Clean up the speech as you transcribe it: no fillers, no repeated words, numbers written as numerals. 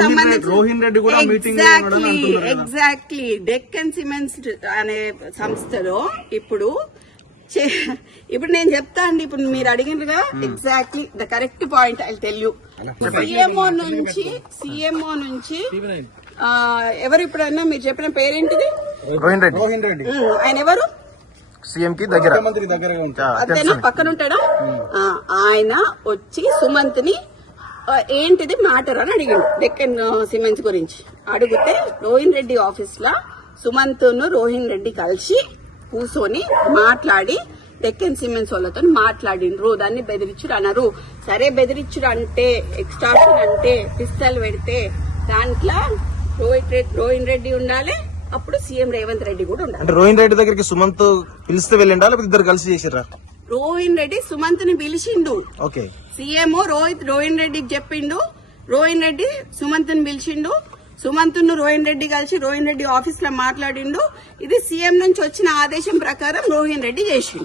సంబంధించి exactly Deccan cements అనే సంస్థలో ఇప్పుడు నేను చెప్తా అండి. ఇప్పుడు మీరు అడిగినగా exactly the correct point I tell you. CMO నుంచి ఎవరు ఇప్పుడన్నా మీరు చెప్పిన పేరేంటిది? రోహిన్ రెడ్డి. ఆయన ఎవరు? సీఎం కి దగ్గర అదేనా పక్కన ఉంటాడా? ఆయన వచ్చి సుమంత్ ని ఏంటిది మ్యాటర్ అని అడిగాడు డెక్కన్ సిమెంట్స్ గురించి. అడిగితే రోహిన్ రెడ్డి ఆఫీస్ లో సుమంత్ ను రోహిన్ రెడ్డి కలిసి కూర్చొని మాట్లాడి డెక్కన్ సిమెంట్స్ వాళ్ళతో మాట్లాడిండ్రు. దాన్ని బెదిరించుడు అన్నారు. సరే బెదిరించుడు అంటే ఎక్స్టార్షన్ అంటే పిస్తల్ పెడితే దాంట్లో రోహిన్ రెడ్డి ఉండాలి, అప్పుడు సీఎం రేవంత్ రెడ్డి కూడా ఉండాలి. అంటే రోహిన్ రెడ్డి దగ్గరికి సుమంత్ పిలిస్తే వెళ్ళిండా లేకపోతే ఇద్దరు కలిసి చేసిర్రా? రోహిన్ రెడ్డి సుమంత్ ని పిలిచిండు. ఓకే. సీఎం రోహిన్ రెడ్డికి చెప్పిండు, రోహిన్ రెడ్డి సుమంత్ ని పిలిచిండు. సుమంత్ ను రోహిన్ రెడ్డి కలిసి రోహిన్ రెడ్డి ఆఫీస్ లో మాట్లాడిండు. ఇది సీఎం నుంచి వచ్చిన ఆదేశం ప్రకారం రోహిన్ రెడ్డి చేసిండు.